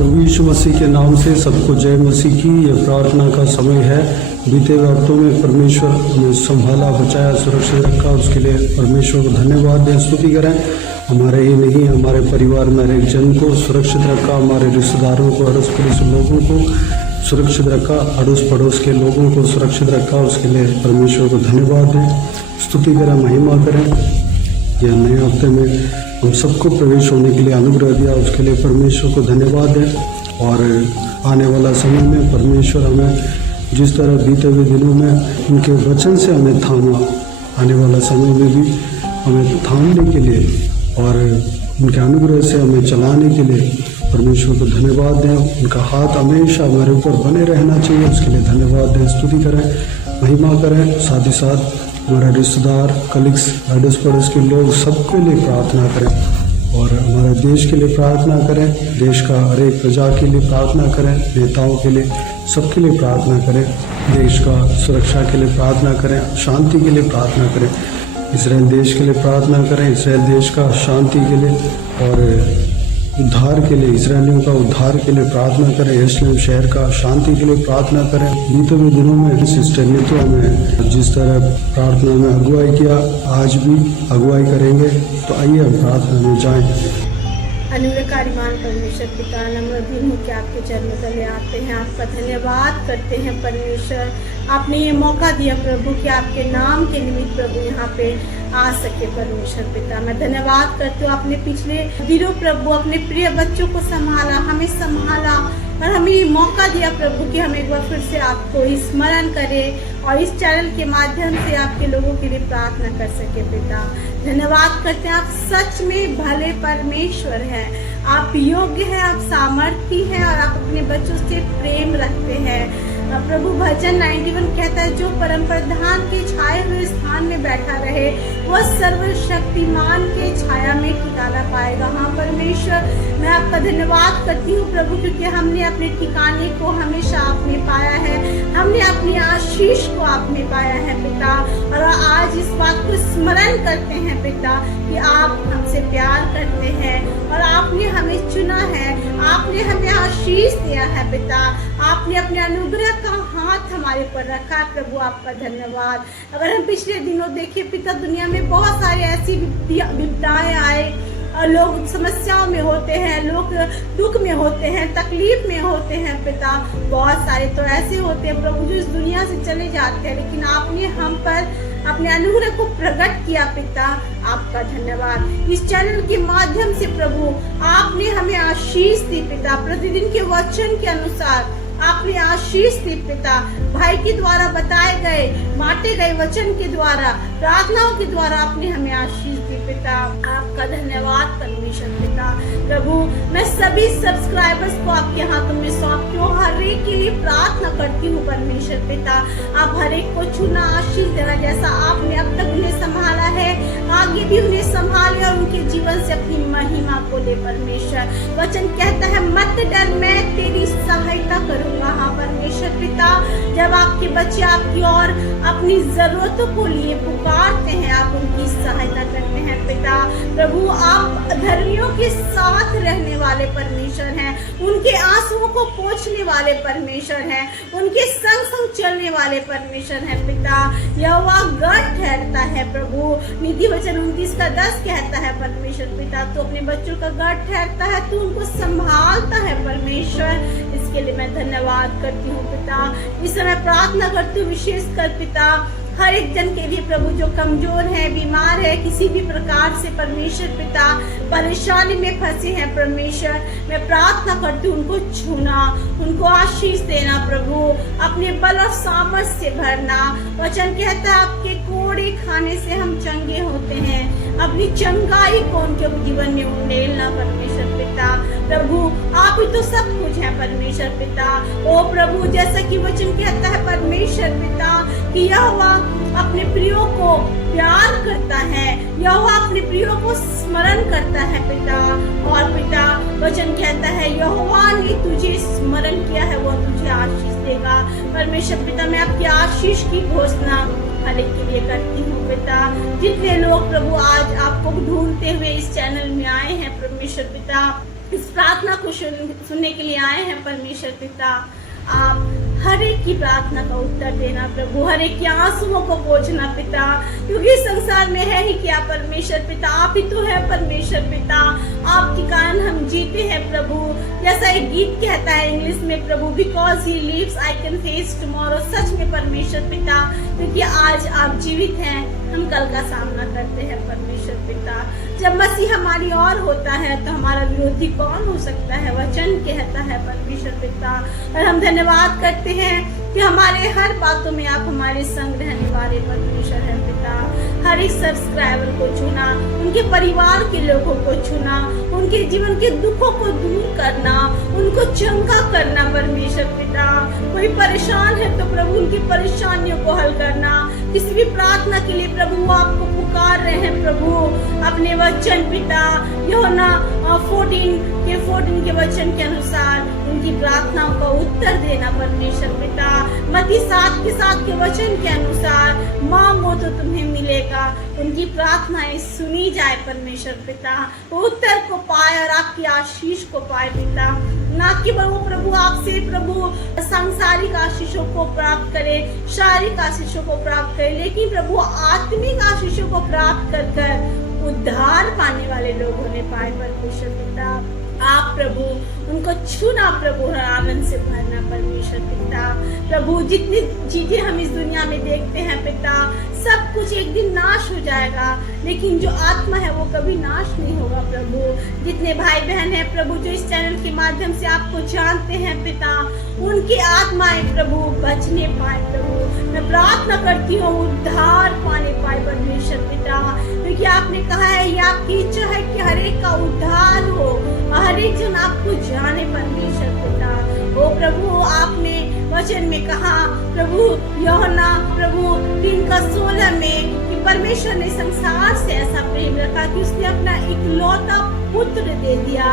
प्रभु यीशु मसीह के नाम से सबको जय मसीह की। यह प्रार्थना का समय है। बीते वक्तों में परमेश्वर ने संभाला, बचाया, सुरक्षित रखा, उसके लिए परमेश्वर को धन्यवाद दें, स्तुति करें। हमारे ही नहीं, हमारे परिवार में हर एक जन को सुरक्षित रखा, हमारे रिश्तेदारों को, अड़ोस पड़ोस लोगों को सुरक्षित रखा, अड़ोस पड़ोस के लोगों को सुरक्षित रखा, उसके लिए परमेश्वर को धन्यवाद दें, स्तुति करें, महिमा करें। यह नए हफ्ते में हम सबको प्रवेश होने के लिए अनुग्रह दिया, उसके लिए परमेश्वर को धन्यवाद दें। और आने वाला समय में परमेश्वर हमें जिस तरह बीते हुए दिनों में उनके वचन से हमें थामा, आने वाला समय में भी हमें थामने के लिए और उनके अनुग्रह से हमें चलाने के लिए परमेश्वर को धन्यवाद दें। उनका हाथ हमेशा हमारे ऊपर बने रहना चाहिए, उसके लिए धन्यवाद दें, स्तुति करें, महिमा करें। साथ ही साथ हमारे रिश्तेदार, कलीग्स, अड़ोस पड़ोस के लोग सबके लिए प्रार्थना करें और हमारे देश के लिए प्रार्थना करें, देश का हर एक प्रजा के लिए प्रार्थना करें, नेताओं के लिए, सबके लिए प्रार्थना करें, देश का सुरक्षा के लिए प्रार्थना करें, शांति के लिए प्रार्थना करें, इजराइल देश के लिए प्रार्थना करें, इजराइल देश का शांति के लिए और उद्धार के लिए, इजरायलियों का उद्धार के लिए प्रार्थना करें, यरूशलेम शहर का शांति के लिए प्रार्थना करें। बीते हुए दिनों में सिस्टर नीतू में जिस तरह प्रार्थना में अगुवाई किया, आज भी अगुवाई करेंगे। तो आइए हम प्रार्थना में जाएं। अनुग्रहकारीमान परमेश्वर पिता, नम्र दिन होकर आपके चरणों तले आते हैं, आपका धन्यवाद करते हैं परमेश्वर। आपने ये मौका दिया प्रभु कि आपके नाम के निमित्त प्रभु यहाँ पे आ सके परमेश्वर पिता। मैं धन्यवाद करती हूँ, आपने पिछले दिनों प्रभु अपने प्रिय बच्चों को संभाला, हमें संभाला और हमें ये मौका दिया प्रभु कि हम एक बार फिर से आपको स्मरण करें और इस चैनल के माध्यम से आपके लोगों के लिए प्रार्थना कर सके पिता। धन्यवाद करते हैं, आप सच में भले परमेश्वर हैं, आप योग्य हैं, आप सामर्थी हैं और आप अपने बच्चों से प्रेम रखते हैं प्रभु। भजन 91 कहता है, जो परम प्रधान के छाए हुए स्थान में बैठा रहे वह सर्वशक्तिमान के छाया में ठिकाना पाएगा। हाँ परमेश्वर, मैं आपका धन्यवाद करती हूँ प्रभु, क्योंकि हमने अपने ठिकाने को हमेशा आप में पाया है, हमने अपनी आशीष को आप में पाया है पिता। और आज इस बात को स्मरण करते हैं पिता कि आप हमसे प्यार करते हैं और आपने हमें चुना है, आपने हमें आशीष दिया है पिता, आपने अपने अनुग्रह का हाथ हमारे ऊपर रखा है प्रभु, आपका धन्यवाद। अगर हम पिछले दिनों देखें पिता, दुनिया में बहुत सारे ऐसी विपदाएं आए, लोग समस्याओं में होते हैं, लोग दुख में होते हैं, तकलीफ में होते हैं पिता। बहुत सारे तो ऐसे होते हैं प्रभु जो इस दुनिया से चले जाते हैं, लेकिन आपने हम पर अपने अनुग्रह को प्रकट किया पिता, आपका धन्यवाद। इस चैनल के माध्यम से प्रभु आपने हमें आशीष दी पिता, प्रतिदिन के वचन के अनुसार आपने आशीष दी पिता। भाई के द्वारा बताए गए, बांटे गए वचन के द्वारा, प्रार्थनाओं के द्वारा आपने हमें आशीष दी पिता, आपका धन्यवाद परमेश्वर पिता। प्रभु मैं सभी सब्सक्राइबर्स को आपके हाथों में सौंपती हूँ, हर एक के लिए प्रार्थना करती हूँ परमेश्वर पिता। आप हर एक को छूना, आशीष देना, जैसा आपने अब तक उन्हें संभाला है आगे भी उन्हें संभाले और उनके जीवन से अपनी महिमा को ले परमेश्वर। वचन कहता है, मत डर, मैं तेरी सहायता करूंगा। हाँ परमेश्वर पिता, जब आपके बच्चे आपकी और अपनी जरूरतों को लिए पुकारते हैं, आप उनकी सहायता करते हैं पिता। प्रभु आप धर्मियों के साथ रहने वाले परमेश्वर हैं, उनके आंसुओं को पोंछने वाले परमेश्वर हैं, उनके संग संग चलने वाले परमेश्वर हैं पिता। यहोवा गढ़ ठहरता है प्रभु, नीति वचन 29:10 कहता है परमेश्वर पिता, तो अपने बच्चों का गढ़ ठहरता है, तो उनको संभालता है परमेश्वर। इसके लिए मैं धन्यवाद करती हूँ पिता। इस समय प्रार्थना करती हूँ विशेष कर पिता हर एक जन के लिए प्रभु, जो कमजोर है, बीमार है, किसी भी प्रकार से परमेश्वर पिता परेशानी में फंसे हैं परमेश्वर, मैं प्रार्थना करती हूँ उनको छूना, उनको आशीष देना प्रभु, अपने बल और सामर्थ से भरना। वचन कहता है, आपके कोड़े खाने से हम चंगे होते हैं, अपनी चंगाई को उनके जीवन में उंडेलना परमेश्वर पिता। प्रभु आप ही तो सब कुछ है परमेश्वर पिता। ओ प्रभु, जैसा कि वचन कहता है परमेश्वर पिता कि यहोवा अपने प्रियो को प्यार करता है, यहोवा अपने प्रियो को स्मरण करता है पिता। और पिता वचन कहता है, यहोवा ने तुझे स्मरण किया है, वो तुझे आशीष देगा परमेश्वर पिता। मैं आपकी आशीष की घोषणा हर एक के लिए करती हूँ पिता। जितने लोग प्रभु आज आपको ढूंढते हुए इस चैनल में आए हैं परमेश्वर पिता, इस प्रार्थना को सुनने के लिए आए हैं परमेश्वर पिता। आप हर एक की प्रार्थना का उत्तर देना प्रभु, हर एक के आंसुओं को पोंछना पिता, क्योंकि इस संसार में है ही क्या परमेश्वर पिता, आप ही तो है परमेश्वर पिता। आपके कारण हम जीते हैं प्रभु। जैसा एक गीत कहता है इंग्लिश में प्रभु, because he lives I can face tomorrow. सच में परमेश्वर पिता, क्योंकि आज आप जीवित हैं, हम कल का सामना करते हैं परमेश्वर पिता। जब मसीह हमारी ओर होता है तो हमारा विरोधी कौन हो सकता है, वचन कहता है परमेश्वर पिता। और हम धन्यवाद करते हैं कि हमारे हर बातों में आप हमारे संग रहने वाले परमेश्वर है पिता। हर एक सब्सक्राइबर को चुना, उनके परिवार के लोगों को चुना, उनके जीवन के दुखों को दूर करना, उनको चंगा करना परमेश्वर पिता। कोई परेशान है तो प्रभु उनकी परेशानियों को हल करना। किसी भी प्रार्थना के लिए प्रभु वो आपको पुकार रहे हैं प्रभु, अपने वचन पिता यूहन्ना 14 के वचन के अनुसार उनकी प्रार्थनाओं का उत्तर देना परमेश्वर पिता। मत्ती 7 के वचन के अनुसार मांगो तो तुम्हें मिलेगा। उनकी प्रार्थनाएं सुनी जाए परमेश्वर पिता, वो उत्तर को पाए और आपकी आशीष को पाए पिता। ना कि वो प्रभु आपसे प्रभु सांसारिक आशीषों को प्राप्त करे, शारीरिक आशीषों को प्राप्त करे, लेकिन प्रभु आत्मिक आशीषों को प्राप्त कर कर उद्धार पाने वाले लोग होने पाए परमेश्वर पिता। आप प्रभु उनको छूना प्रभु, हर आनंद से भरना परमेश्वर पिता। प्रभु जितनी चीजें हम इस दुनिया में देखते हैं पिता, सब कुछ एक दिन नाश हो जाएगा, लेकिन जो आत्मा है वो कभी नाश नहीं होगा प्रभु। जितने भाई बहन हैं प्रभु जो इस चैनल के माध्यम से आपको जानते हैं पिता, उनकी आत्माएं प्रभु बचने पाए प्रभु। मैं प्रार्थना करती हूँ उद्धार पाने पाए परमेश्वर पिता, क्योंकि आपने कहा है ये आपकी इच्छा है कि हर एक का उद्धार हो, हर एक जन आपको जाने परमेश्वर पिता। ओ प्रभु आपने वचन में कहा प्रभु यूहन्ना प्रभु 3:16 में कि परमेश्वर ने संसार से ऐसा प्रेम रखा कि उसने अपना इकलौता पुत्र दे दिया,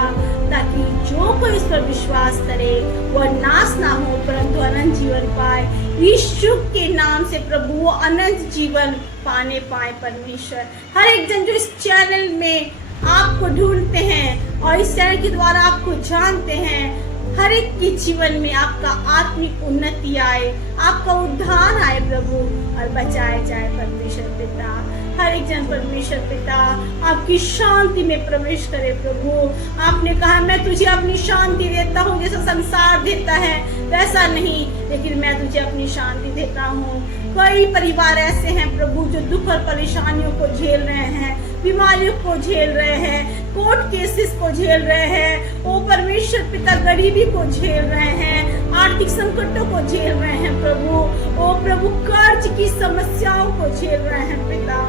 ताकि जो कोई इस पर विश्वास करे वह नाश ना हो परंतु अनंत जीवन पाए। यीशु के नाम से प्रभु वो अनंत जीवन पाने पाए परमेश्वर। हर एक जन जो इस चैनल में आपको ढूंढते हैं और इस चैनल के द्वारा आपको जानते हैं, हर एक के जीवन में आपका आत्मिक उन्नति आए, आपका उद्धार आए प्रभु और बचाए जाए परमेश्वर पिता। हर एक जन परमेश्वर पिता आपकी शांति में प्रवेश करे प्रभु। आपने कहा मैं तुझे अपनी शांति देता हूँ, जैसा संसार देता है वैसा नहीं, लेकिन मैं तुझे अपनी शांति देता हूँ। कई परिवार ऐसे हैं प्रभु जो दुख और परेशानियों को झेल रहे हैं, बीमारियों को झेल रहे हैं, कोर्ट केसेस को झेल रहे हैं, ओ परमेश्वर पिता गरीबी को झेल रहे हैं, आर्थिक संकटों को झेल रहे हैं प्रभु। ओ प्रभु कर्ज की समस्याओं को झेल रहे हैं पिता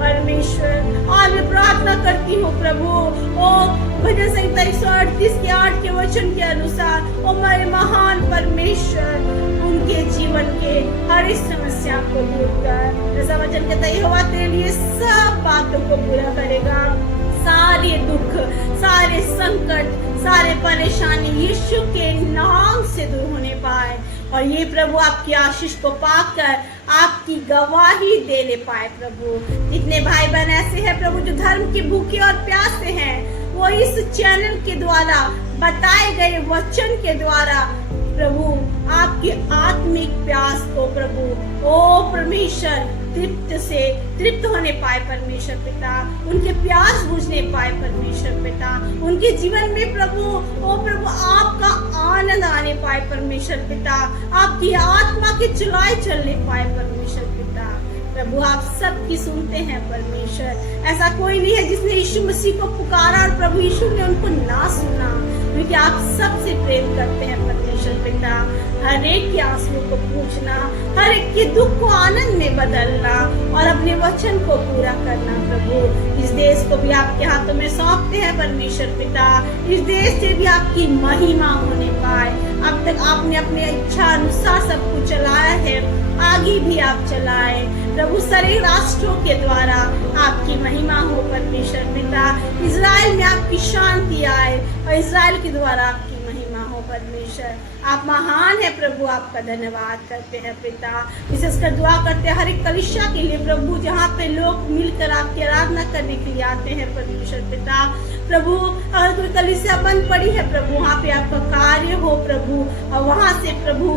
परमेश्वर। और मैं प्रार्थना करती हूँ प्रभु, ओ भजन संहिता 138 के 8 के वचन के अनुसार ओ मेरे महान परमेश्वर उनके जीवन के हर एक समस्या को दूर कर। ऐसा वचन कहता है यहोवा तेरे लिए सब बातों को पूरा करेगा। सारे दुख, सारे संकट, सारे परेशानी यीशु के नाम से दूर होने पाए और ये प्रभु आपकी आशीष को पाकर आपकी गवाही देने पाए प्रभु। जितने भाई बहन ऐसे हैं प्रभु जो धर्म के भूखे और प्यासे हैं, वो इस चैनल के द्वारा बताए गए वचन के द्वारा प्रभु आपकी आत्मिक प्यास को प्रभु ओ परमेश्वर तृप्त होने पाए परमेश्वर पिता, उनके प्यास बुझने पाए परमेश्वर पिता, उनके जीवन में प्रभु ओ प्रभु आपका आनंद आने पाए परमेश्वर पिता, आपकी आत्मा की चुलाई चलने पाए परमेश्वर पिता। प्रभु आप सबकी सुनते हैं परमेश्वर। ऐसा कोई नहीं है जिसने यीशु मसीह को पुकारा और प्रभु यीशु ने उनको ना सुना, क्योंकि आप सबसे प्रेम करते हैं परमेश्वर पिता। हर एक के आंसुओं को पूछना, हर एक के दुख को आनंद में बदलना और अपने वचन को पूरा करना प्रभु। इस देश को भी आपके हाथों में सौंपते हैं परमेश्वर पिता। इस देश से भी आपकी महिमा होने पाए। अब तक आपने अपने इच्छा अनुसार सब कुछ चलाया है, आगे भी आप चलाए प्रभु। सारे राष्ट्रों के द्वारा आपकी महिमा हो परमेश्वर पिता। इजराइल में आपकी शांति आए और इजराइल के द्वारा आपकी महिमा हो परमेश्वर। आप महान है प्रभु, आपका धन्यवाद करते हैं पिता। विशेषकर दुआ करते हैं हर एक कलीसिया के लिए प्रभु, जहाँ पे लोग मिलकर आपकी आराधना करने के लिए आते हैं परमेश्वर पिता। प्रभु अगर कोई कलीसिया बंद पड़ी है प्रभु, वहाँ पे आपका कार्य हो प्रभु, और वहाँ से प्रभु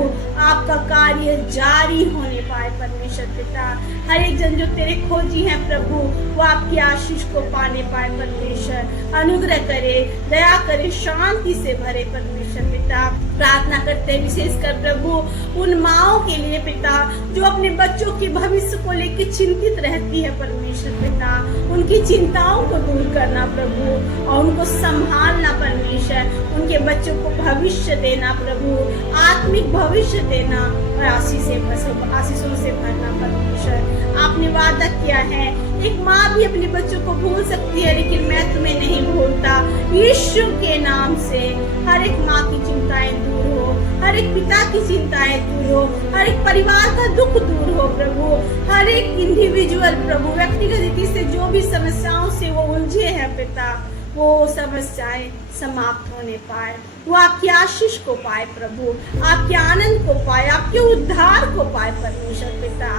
आपका कार्य जारी होने पाए परमेश्वर पिता। हर एक जन जो तेरे खोजी हैं प्रभु, वो आपकी आशीष को पाने पाए परमेश्वर। अनुग्रह करे, दया करे, शांति से भरे परमेश्वर पिता। प्रार्थना करते हैं विशेषकर प्रभु उन माओं के लिए पिता, जो अपने बच्चों के भविष्य को लेकर चिंतित रहती है परमेश्वर पिता। उनकी चिंताओं को दूर करना प्रभु, और उनको संभालना परमेश्वर। उनके बच्चों को भविष्य देना प्रभु, आत्मिक भविष्य देना, और आशीषों से भरना परमेश्वर। आपने वादा किया है एक माँ भी अपने बच्चों को भूल सकती है, लेकिन मैं तुम्हें नहीं भूलता। यीशु के नाम से हर एक माँ की चिंताएं दूर हो, हर एक पिता की चिंताएं दूर हो, हर एक परिवार का दुख दूर हो प्रभु। हर एक इंडिविजुअल प्रभु व्यक्तिगत रीति से जो भी समस्याओं से वो उलझे हैं पिता, वो समस्याएं समाप्त होने पाए, वो आपकी आशीष को पाए प्रभु, आपके आनंद को पाए, आपके उद्धार को पाए परमेश्वर पिता।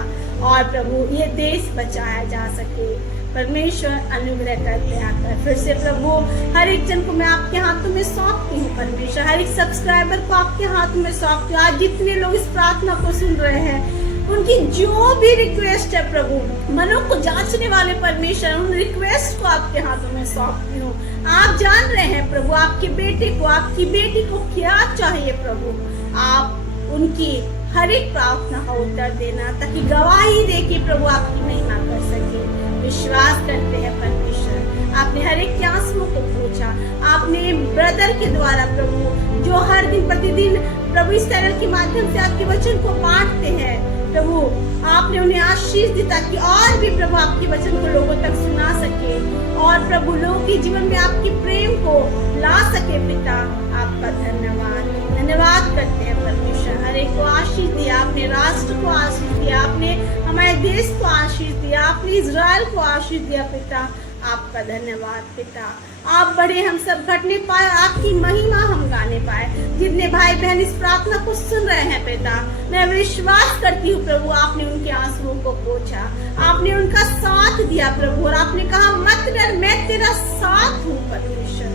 और प्रभु ये देश बचाया जा सके परमेश्वर, अनुग्रह करते आकर फिर से प्रभु हर एक जन को मैं आपके हाथों में सौंपती हूँ परमेश्वर। हर एक सब्सक्राइबर को आपके हाथों में सौंपती हूँ। आज जितने लोग इस प्रार्थना को सुन रहे हैं, उनकी जो भी रिक्वेस्ट है प्रभु, मनों को जांचने वाले परमेश्वर, उन रिक्वेस्ट को आपके हाथों में सौंपती हूँ। आप जान रहे हैं प्रभु आपके बेटे को, आपकी बेटी को क्या चाहिए प्रभु। आप उनकी हर एक प्रार्थना का उत्तर देना, ताकि गवाही दे के प्रभु आपकी महिमा कर सके। विश्वास करते हैं परमेश्वर, आपने हर एक के आंसुओं को पूछा। आपने ब्रदर के द्वारा प्रभु, जो हर दिन प्रतिदिन प्रभु इस चैनल के माध्यम से आपके वचन को बांटते हैं प्रभु, आपने उन्हें आशीष दी ताकि और भी प्रभु आपके वचन को लोगों तक सुना सके, और प्रभु लोगों के जीवन में आपके प्रेम को ला सके पिता। आपका धन्यवाद करते हैं परमेश्वर। हर एक को आशीष दिया, आपने राष्ट्र को आशीष दिया, आपने हमारे देश को आशीष दिया, आपने इजराइल को आशीष दिया पिता। आपका धन्यवाद पिता। आप बड़े, हम सब घटने पाए, आपकी महिमा हम गाने पाए। जितने भाई बहन इस प्रार्थना को सुन रहे हैं पिता, मैं विश्वास करती हूँ प्रभु आपने उनके आंसुओं को पोंछा, आपने उनका साथ दिया प्रभु, और आपने कहा मत डर, मैं तेरा साथ हूँ परमेश्वर।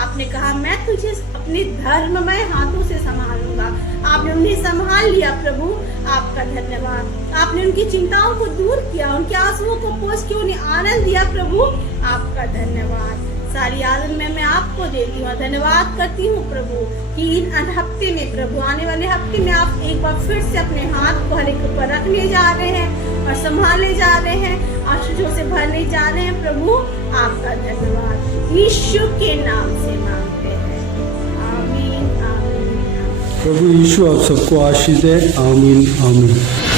आपने कहा मैं तुझे अपने धर्ममय हाथों से संभालूंगा। आपने उन्हें संभाल लिया प्रभु, आपका धन्यवाद। आपने उनकी चिंताओं को दूर किया, उनके आंसुओं को पोंछ के उन्हें आनंद दिया प्रभु, आपका धन्यवाद। सारी आनंद मैं आपको देती हूँ, धन्यवाद करती हूँ प्रभु कि इन हफ्ते में प्रभु, आने वाले हफ्ते में आप एक बार फिर से अपने हाथ को हर एक ऊपर रखने जा रहे हैं और संभालने जा रहे हैं, आशीषों से भरने जा रहे हैं प्रभु, आपका धन्यवाद। यीशु के नाम से मांगते हैं, आमीन आमीन। प्रभु यीशु आप सबको आशीष दे, आमीन आमीन।